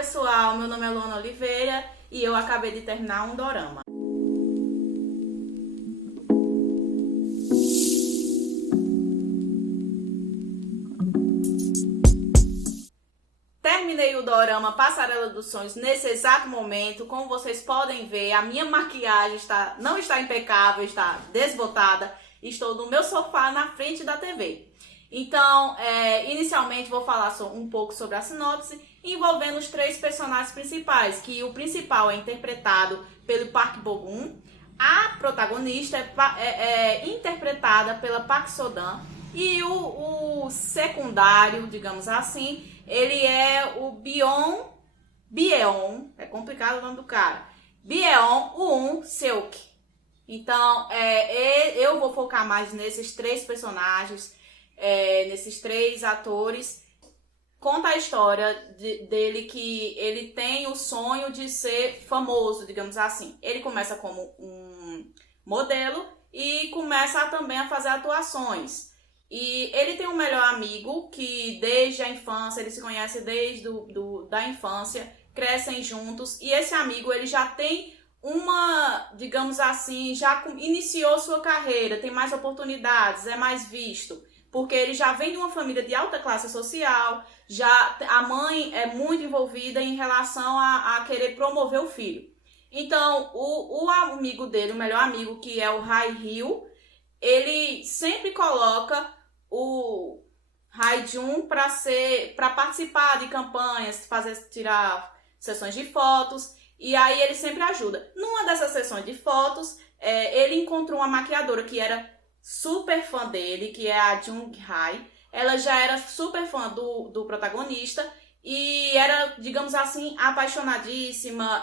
pessoal, meu nome é Luana Oliveira e eu acabei de terminar um dorama. Terminei o dorama Passarela dos Sonhos nesse exato momento. Como vocês podem ver, a minha maquiagem não está impecável, está desbotada. Estou no meu sofá na frente da TV. Então, inicialmente vou falar um pouco sobre a sinopse, envolvendo os três personagens principais, que o principal é interpretado pelo Park Bo-gum, a protagonista é interpretada pela Park So-dam, e o secundário, digamos assim, ele é o Byeon, é complicado o nome do cara, Byeon Woo-seok. Então, eu vou focar mais nesses três personagens, nesses três atores. Conta a história dele, que ele tem o sonho de ser famoso, digamos assim. Ele começa como um modelo e começa também a fazer atuações. E ele tem um melhor amigo que desde a infância, eles se conhecem desde da infância, crescem juntos. E esse amigo, ele já tem digamos assim, já iniciou sua carreira, tem mais oportunidades, é mais visto. Porque ele já vem de uma família de alta classe social, a mãe é muito envolvida em relação a querer promover o filho. Então, o amigo dele, o melhor amigo, que é o Hae-ryu, ele sempre coloca o Hae-jun para participar de campanhas, tirar sessões de fotos, e aí ele sempre ajuda. Numa dessas sessões de fotos, ele encontrou uma maquiadora que era super fã dele, que é a Jung-hae. Ela já era super fã do protagonista e era, digamos assim, apaixonadíssima,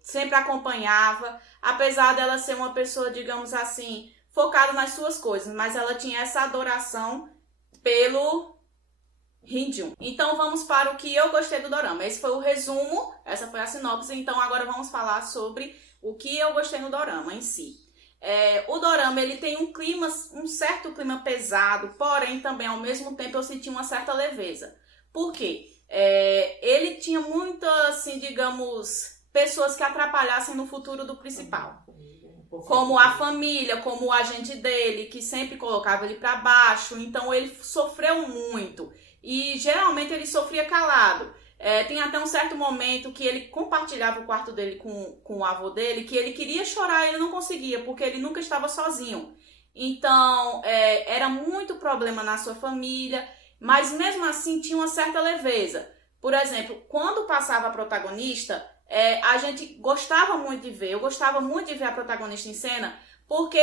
sempre acompanhava, apesar dela ser uma pessoa, digamos assim, focada nas suas coisas, mas ela tinha essa adoração pelo Hyun-jun. Então vamos para o que eu gostei do dorama. Esse foi o resumo, essa foi a sinopse, então agora vamos falar sobre o que eu gostei no dorama em si. O dorama, ele tem um certo clima pesado, porém também ao mesmo tempo eu senti uma certa leveza. Por quê? Ele tinha muitas, assim, digamos, pessoas que atrapalhassem no futuro do principal. Como a família, como o agente dele, que sempre colocava ele para baixo. Então ele sofreu muito. E geralmente ele sofria calado. Tem até um certo momento que ele compartilhava o quarto dele com o avô dele, que ele queria chorar e ele não conseguia, porque ele nunca estava sozinho. Então, era muito problema na sua família, mas mesmo assim tinha uma certa leveza. Por exemplo, quando passava a protagonista, a gente gostava muito de ver, eu gostava muito de ver a protagonista em cena, porque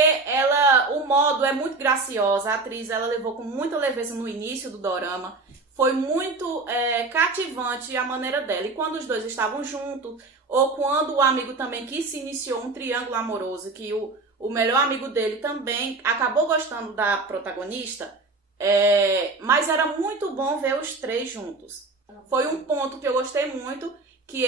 o modo é muito graciosa, a atriz ela levou com muita leveza no início do dorama. Foi muito cativante a maneira dela. E quando os dois estavam juntos, ou quando o amigo também que se iniciou um triângulo amoroso, que o melhor amigo dele também acabou gostando da protagonista, mas era muito bom ver os três juntos. Foi um ponto que eu gostei muito, que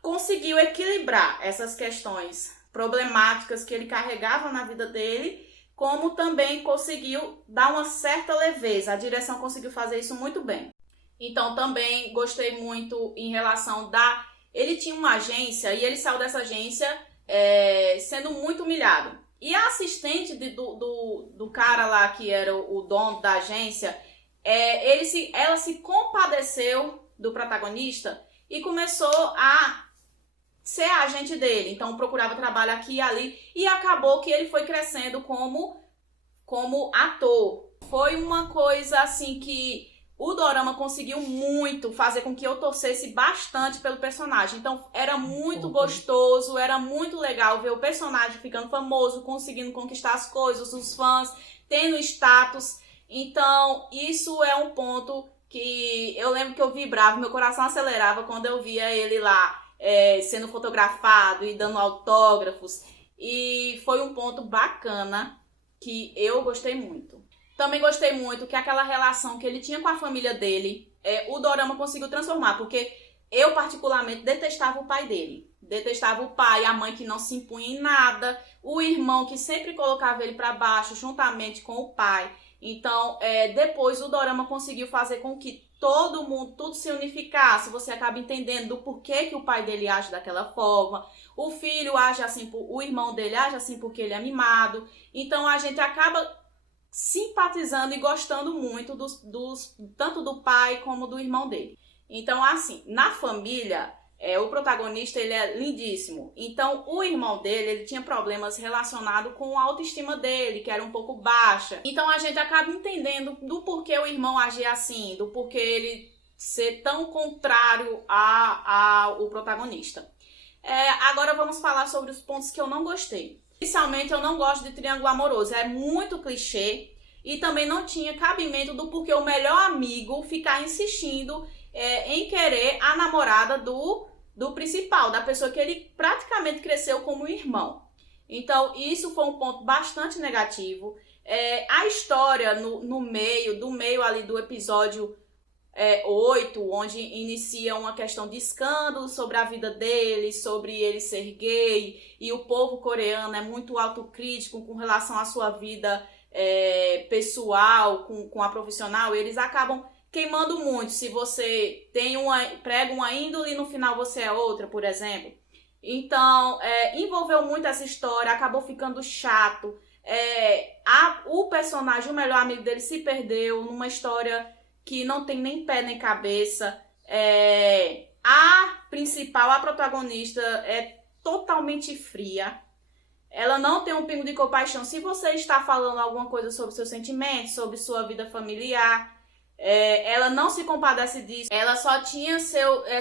conseguiu equilibrar essas questões problemáticas que ele carregava na vida dele, como também conseguiu dar uma certa leveza. A direção conseguiu fazer isso muito bem. Então também gostei muito em relação ele tinha uma agência e ele saiu dessa agência sendo muito humilhado. E a assistente do cara lá, que era o dono da agência, ela se compadeceu do protagonista e começou a ser a agente dele. Então procurava trabalho aqui e ali, e acabou que ele foi crescendo como ator. Foi uma coisa assim que o dorama conseguiu muito fazer com que eu torcesse bastante pelo personagem. Então era muito gostoso, era muito legal ver o personagem ficando famoso, conseguindo conquistar as coisas, os fãs, tendo status. Então isso é um ponto que eu lembro que eu vibrava, meu coração acelerava quando eu via ele lá sendo fotografado e dando autógrafos, e foi um ponto bacana que eu gostei muito. Também gostei muito que aquela relação que ele tinha com a família dele, o dorama conseguiu transformar, porque eu particularmente detestava o pai dele. Detestava o pai, a mãe que não se impunha em nada, o irmão que sempre colocava ele para baixo juntamente com o pai. Então, depois o dorama conseguiu fazer com que todo mundo, tudo se unificasse, você acaba entendendo do porquê que o pai dele age daquela forma, o filho age assim, o irmão dele age assim porque ele é mimado. Então a gente acaba simpatizando e gostando muito tanto do pai como do irmão dele. Então, assim, na família, o protagonista ele é lindíssimo. Então, o irmão dele, ele tinha problemas relacionados com a autoestima dele, que era um pouco baixa. Então, a gente acaba entendendo do porquê o irmão agia assim, do porquê ele ser tão contrário ao protagonista. Agora vamos falar sobre os pontos que eu não gostei. Inicialmente, eu não gosto de triângulo amoroso, é muito clichê e também não tinha cabimento do porquê o melhor amigo ficar insistindo em querer a namorada do principal, da pessoa que ele praticamente cresceu como irmão. Então, isso foi um ponto bastante negativo. A história no meio ali do episódio 8, onde inicia uma questão de escândalo sobre a vida dele, sobre ele ser gay, e o povo coreano é muito autocrítico com relação à sua vida pessoal, com a profissional, e eles acabam queimando muito. Se você prega uma índole e no final você é outra, por exemplo. Então, envolveu muito essa história, acabou ficando chato. O personagem, o melhor amigo dele, se perdeu numa história que não tem nem pé nem cabeça. A principal, a protagonista, é totalmente fria. Ela não tem um pingo de compaixão. Se você está falando alguma coisa sobre seus sentimentos, sobre sua vida familiar, ela não se compadece disso. Ela só tinha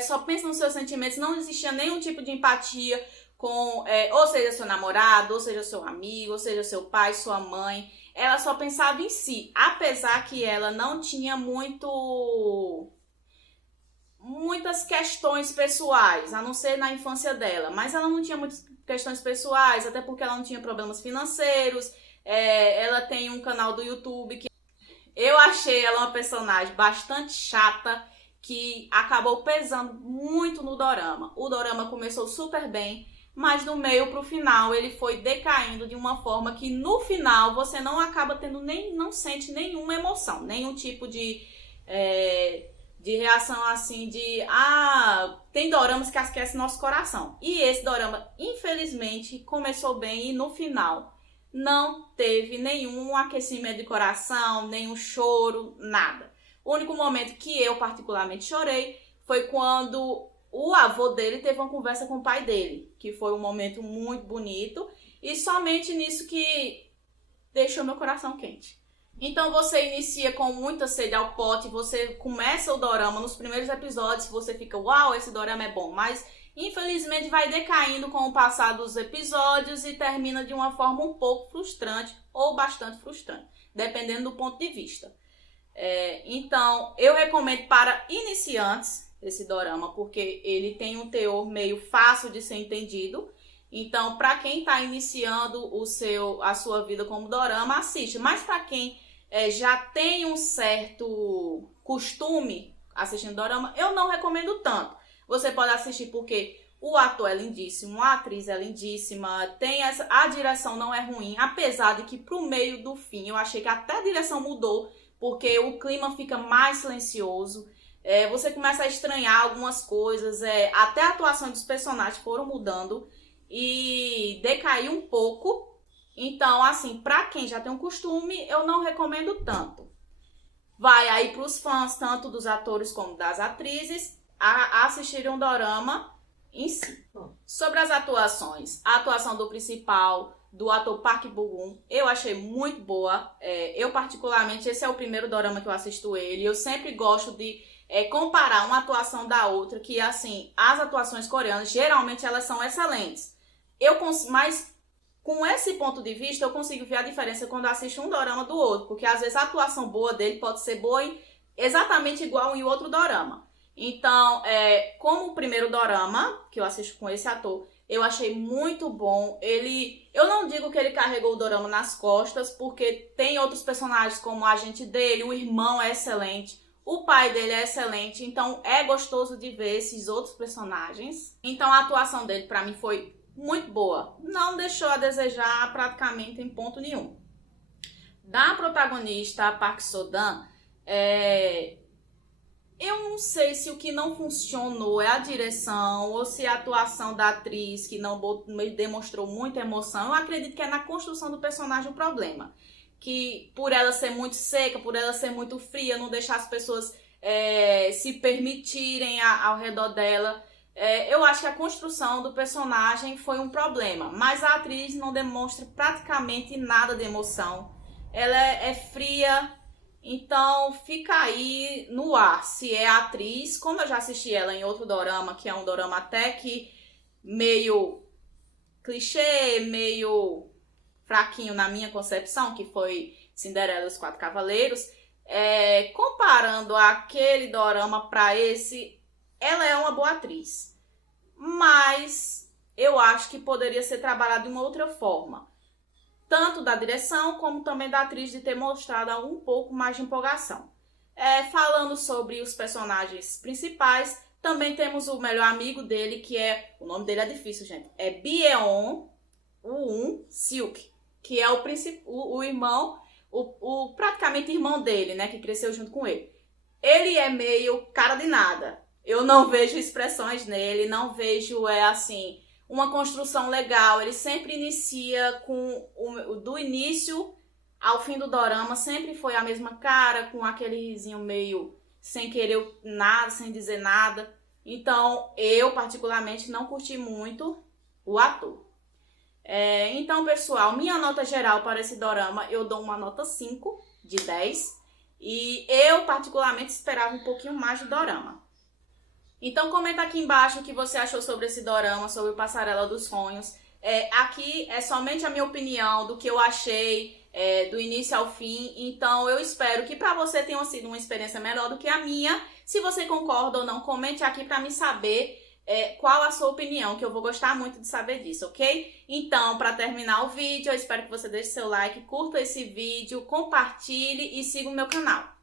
só pensa nos seus sentimentos. Não existia nenhum tipo de empatia com, ou seja, seu namorado, ou seja, seu amigo, ou seja, seu pai, sua mãe. Ela só pensava em si, apesar que ela não tinha muitas questões pessoais, a não ser na infância dela, mas ela não tinha muitas questões pessoais, até porque ela não tinha problemas financeiros. Ela tem um canal do YouTube que eu achei ela uma personagem bastante chata, que acabou pesando muito no dorama. O dorama começou super bem, mas do meio pro final ele foi decaindo de uma forma que no final você não acaba tendo não sente nenhuma emoção, nenhum tipo de reação assim tem doramas que aquecem nosso coração. E esse dorama, infelizmente, começou bem e no final não teve nenhum aquecimento de coração, nenhum choro, nada. O único momento que eu particularmente chorei foi quando o avô dele teve uma conversa com o pai dele, que foi um momento muito bonito e somente nisso que deixou meu coração quente. Então você inicia com muita sede ao pote, você começa o dorama nos primeiros episódios, você fica, uau, esse dorama é bom, mas infelizmente vai decaindo com o passar dos episódios e termina de uma forma um pouco frustrante ou bastante frustrante, dependendo do ponto de vista. Então eu recomendo para iniciantes esse dorama, porque ele tem um teor meio fácil de ser entendido. Então, para quem está iniciando a sua vida como dorama, assiste. Mas para quem já tem um certo costume assistindo dorama, eu não recomendo tanto. Você pode assistir porque o ator é lindíssimo, a atriz é lindíssima, a direção não é ruim, apesar de que pro meio do fim eu achei que até a direção mudou, porque o clima fica mais silencioso. Você começa a estranhar algumas coisas, até a atuação dos personagens foram mudando e decaiu um pouco. Então, assim, pra quem já tem um costume, eu não recomendo tanto. Vai aí pros fãs, tanto dos atores como das atrizes, a assistirem um dorama em si. Sobre as atuações, a atuação do principal, do ator Park Bo-gum, eu achei muito boa. Eu particularmente, esse é o primeiro dorama que eu assisto ele. Eu sempre gosto de comparar uma atuação da outra, que assim, as atuações coreanas, geralmente elas são excelentes. Mas com esse ponto de vista, eu consigo ver a diferença quando assisto um dorama do outro, porque às vezes a atuação boa dele pode ser boa exatamente igual em outro dorama. Então, como o primeiro dorama que eu assisto com esse ator, eu achei muito bom. Eu não digo que ele carregou o dorama nas costas, porque tem outros personagens como o agente dele, o irmão é excelente, o pai dele é excelente, então é gostoso de ver esses outros personagens. Então a atuação dele pra mim foi muito boa, não deixou a desejar praticamente em ponto nenhum. Da protagonista, a Park So-dam, Eu não sei se o que não funcionou é a direção ou se a atuação da atriz que não demonstrou muita emoção. Eu acredito que é na construção do personagem o problema. Que por ela ser muito seca, por ela ser muito fria, não deixar as pessoas se permitirem ao redor dela. Eu acho que a construção do personagem foi um problema. Mas a atriz não demonstra praticamente nada de emoção. Ela é fria. Então fica aí no ar se é a atriz, como eu já assisti ela em outro dorama, que é um dorama até que meio clichê, meio fraquinho na minha concepção, que foi Cinderela e os Quatro Cavaleiros, comparando aquele dorama para esse, ela é uma boa atriz, mas eu acho que poderia ser trabalhado de uma outra forma. Tanto da direção, como também da atriz de ter mostrado um pouco mais de empolgação. Falando sobre os personagens principais, também temos o melhor amigo dele, que o nome dele é difícil, gente. É Byeon Woo Silk, que é o irmão, praticamente irmão dele, né, que cresceu junto com ele. Ele é meio cara de nada. Eu não vejo expressões nele, não vejo, assim, uma construção legal. Ele sempre inicia do início ao fim do dorama, sempre foi a mesma cara, com aquele risinho meio sem querer nada, sem dizer nada. Então, eu particularmente não curti muito o ator. Então, pessoal, minha nota geral para esse dorama, eu dou uma nota 5 de 10. E eu particularmente esperava um pouquinho mais de dorama. Então comenta aqui embaixo o que você achou sobre esse dorama, sobre o Passarela dos Sonhos. Aqui é somente a minha opinião do que eu achei do início ao fim. Então eu espero que para você tenha sido uma experiência melhor do que a minha. Se você concorda ou não, comente aqui para me saber qual a sua opinião, que eu vou gostar muito de saber disso, ok? Então, para terminar o vídeo, eu espero que você deixe seu like, curta esse vídeo, compartilhe e siga o meu canal.